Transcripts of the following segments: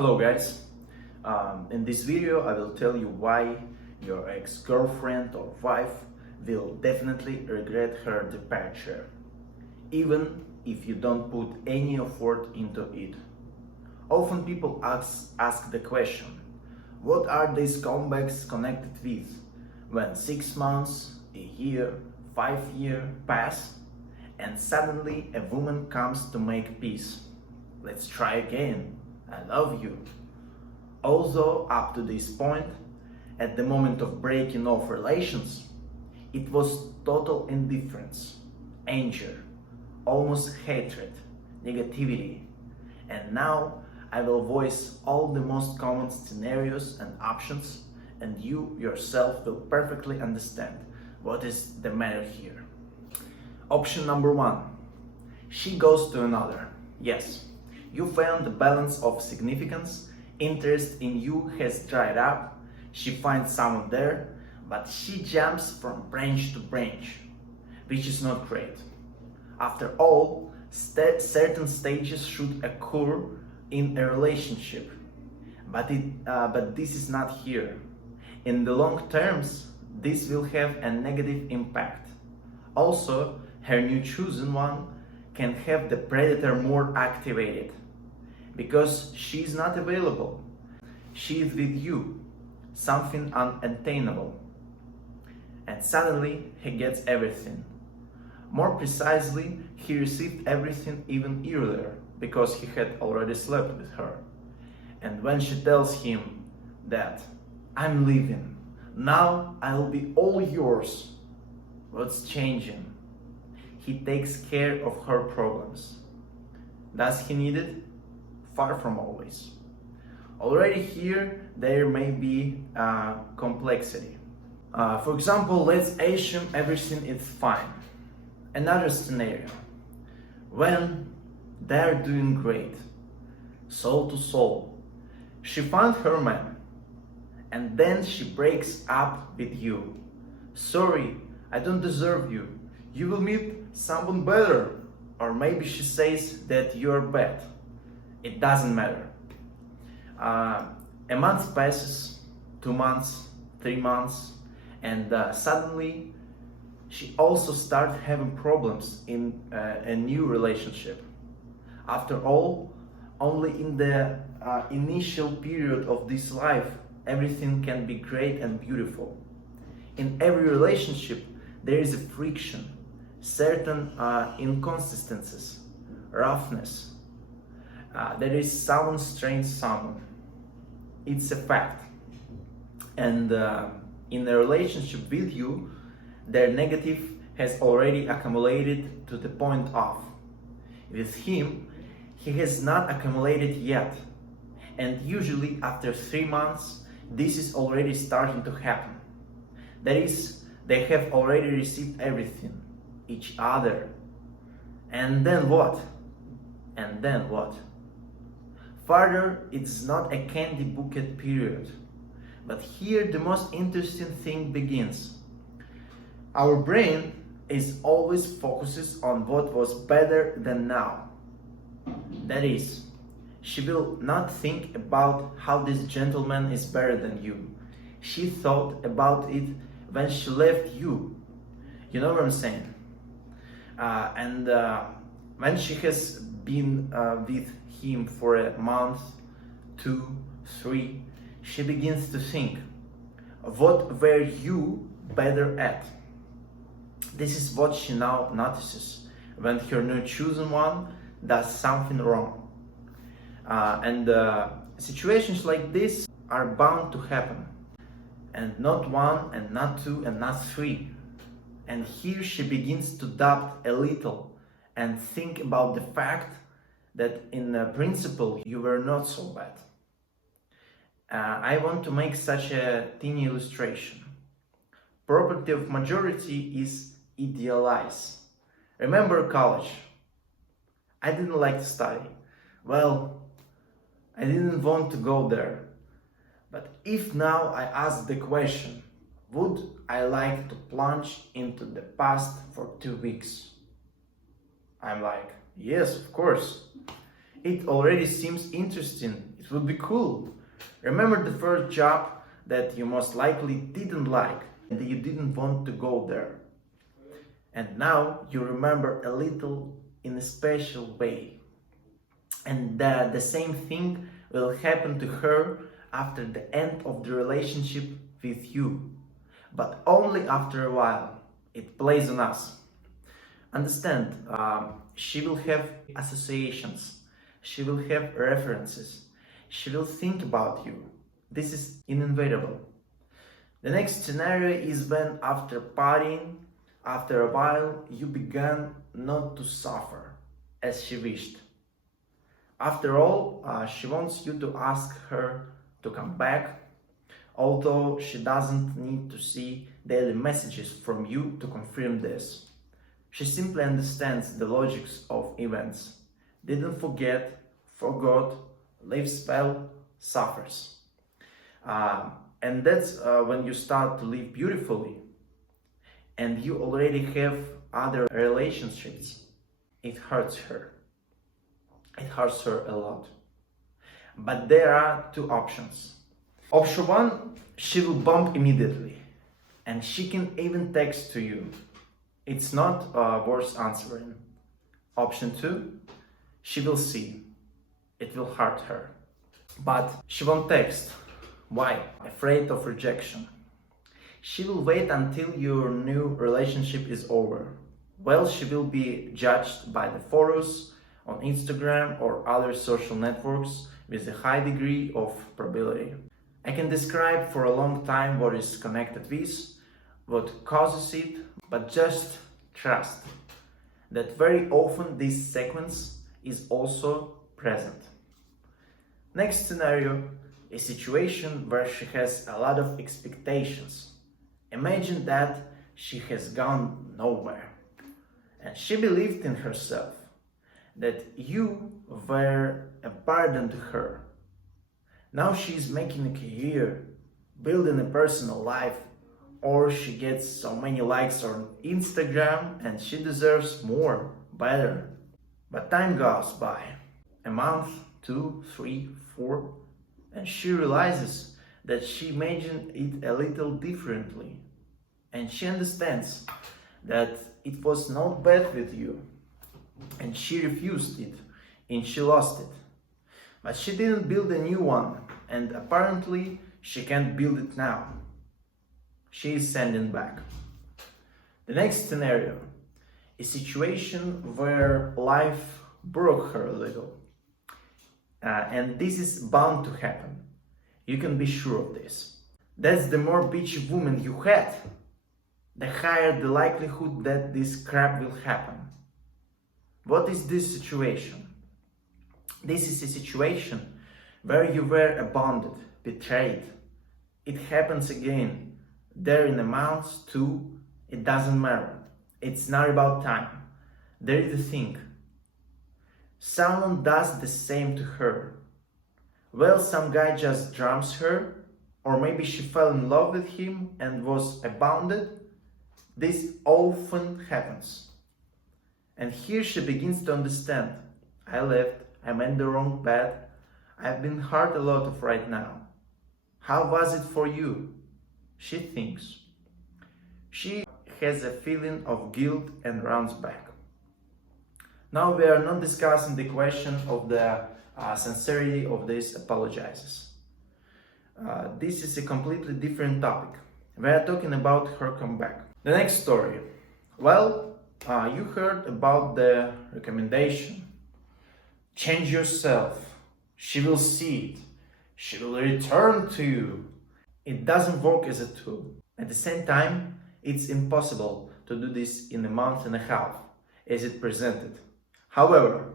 Hello guys, in this video I will tell you why your ex-girlfriend or wife will definitely regret her departure, even if you don't put any effort into it. Often people ask the question, what are these comebacks connected with? When 6 months, a year, 5 years pass and suddenly a woman comes to make peace. Let's try again. I love you. Although up to this point, at the moment of breaking off relations, it was total indifference, anger, almost hatred, negativity. And now I will voice all the most common scenarios and options, and you yourself will perfectly understand what is the matter here. Option number 1. She goes to another. Yes, you found the balance of significance, interest in you has dried up, she finds someone there, but she jumps from branch to branch, which is not great. After all, certain stages should occur in a relationship, but this is not here. In the long terms, this will have a negative impact. Also, her new chosen one can have the predator more activated because she is not available. She is with you, something unattainable. And suddenly he gets everything. More precisely, he received everything even earlier because he had already slept with her. And when she tells him that I'm leaving, now I'll be all yours, what's changing? He takes care of her problems. Does he need it? Far from always. Already here there may be complexity. For example, let's assume everything is fine. Another scenario, when they're doing great, soul to soul, she found her man, and then she breaks up with you. Sorry, I don't deserve you. You will meet someone better. Or maybe she says that you're bad. It doesn't matter. A month passes, 2 months, 3 months, and suddenly she also starts having problems in a new relationship. After all, only in the initial period of this life, everything can be great and beautiful. In every relationship, there is a friction, certain inconsistencies, roughness. There is someone strains someone. It's a fact. And in a relationship with you, their negative has already accumulated to the point of. With him, he has not accumulated yet. And usually after 3 months, this is already starting to happen. That is, they have already received everything, each other. And then what? And then what? Further, it's not a candy bouquet period. But here the most interesting thing begins. Our brain is always focuses on what was better than now. That is, she will not think about how this gentleman is better than you. She thought about it when she left you. You know what I'm saying? And when she has been with him for a month, 2, 3, she begins to think, what were you better at? This is what she now notices when her new chosen one does something wrong. And situations like this are bound to happen. And not 1, and not 2, and not 3. And here she begins to doubt a little and think about the fact that in principle you were not so bad. I want to make such a teeny illustration. Property of majority is idealize. Remember college? I didn't like to study. Well, I didn't want to go there. But if now I ask the question, would I like to plunge into the past for 2 weeks? I'm like, yes, of course. It already seems interesting. It would be cool. Remember the first job that you most likely didn't like and you didn't want to go there. And now you remember a little in a special way. And the same thing will happen to her after the end of the relationship with you. But only after a while. It plays on us. Understand, she will have associations. She will have references. She will think about you. This is inevitable. The next scenario is when after partying, after a while, you began not to suffer as she wished. After all, she wants you to ask her to come back, although she doesn't need to see daily messages from you to confirm this. She simply understands the logics of events. Didn't forget, forgot, lives well, suffers. And that's when you start to live beautifully and you already have other relationships. It hurts her. It hurts her a lot. But there are two options. Option one, she will bump immediately and she can even text to you. It's not worth answering. Option two, she will see. It will hurt her. But she won't text. Why? Afraid of rejection. She will wait until your new relationship is over. Well, she will be judged by the photos on Instagram or other social networks with a high degree of probability. I can describe for a long time what is connected with, what causes it, but just trust that very often this sequence is also present. Next scenario, a situation where she has a lot of expectations. Imagine that she has gone nowhere and she believed in herself, that you were a burden to her. Now she is making a career, building a personal life, or she gets so many likes on Instagram and she deserves more, better. But time goes by, a month, 2, 3, 4, and she realizes that she imagined it a little differently. And she understands that it was not bad with you. And she refused it, and she lost it. But she didn't build a new one, and apparently she can't build it now. She is sending back. The next scenario, a situation where life broke her a little. And this is bound to happen. You can be sure of this. That's the more bitchy woman you had, the higher the likelihood that this crap will happen. What is this situation? This is a situation where you were abandoned, betrayed. It happens again. There in amounts to, it doesn't matter. It's not about time. There is the thing. Someone does the same to her. Well, some guy just dumps her, or maybe she fell in love with him and was abandoned. This often happens. And here she begins to understand. I left, I'm in the wrong path, I've been hurt a lot of right now. How was it for you? She thinks. She has a feeling of guilt and runs back. Now we are not discussing the question of the sincerity of these apologizes. This is a completely different topic. We are talking about her comeback. The next story. Well, you heard about the recommendation. Change yourself. She will see it. She will return to you. It doesn't work as a tool. At the same time, it's impossible to do this in a month and a half as it presented. However,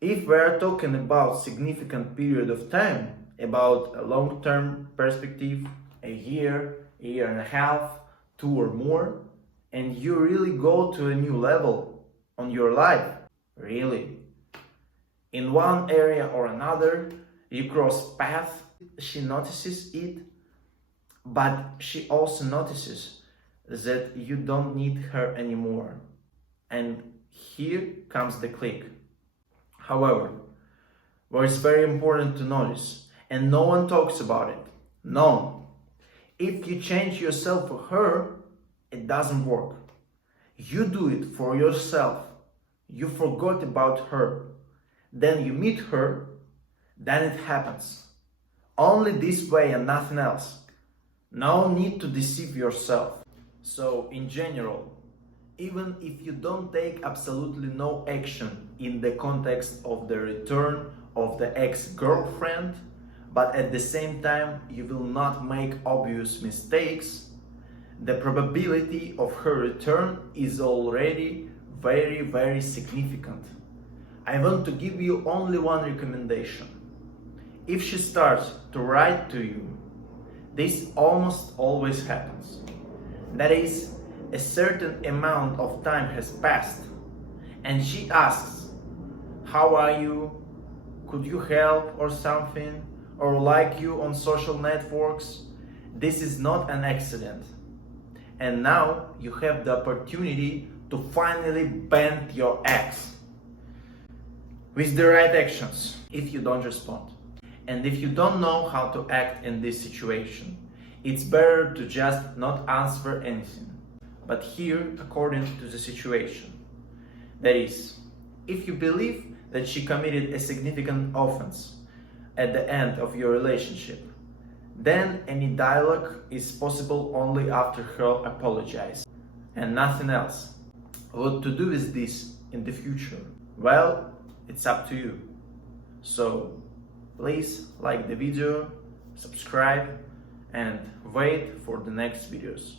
if we are talking about significant period of time, about a long-term perspective, a year and a half, 2 or more, and you really go to a new level on your life, really, in one area or another, you cross paths, she notices it, but she also notices that you don't need her anymore. And here comes the click. However, where it's very important to notice, and no one talks about it. No. If you change yourself for her, it doesn't work. You do it for yourself. You forgot about her. Then you meet her, then it happens. Only this way and nothing else. No need to deceive yourself. So, in general, even if you don't take absolutely no action in the context of the return of the ex-girlfriend, but at the same time you will not make obvious mistakes, the probability of her return is already very, very significant. I want to give you only one recommendation. If she starts to write to you, this almost always happens. That is, a certain amount of time has passed and she asks, how are you? Could you help or something? Or like you on social networks? This is not an accident. And now you have the opportunity to finally bend your ex with the right actions if you don't respond. And if you don't know how to act in this situation, it's better to just not answer anything, but hear according to the situation. That is, if you believe that she committed a significant offense at the end of your relationship, then any dialogue is possible only after her apologize and nothing else. What to do with this in the future? Well, it's up to you. So please like the video, subscribe, and wait for the next videos.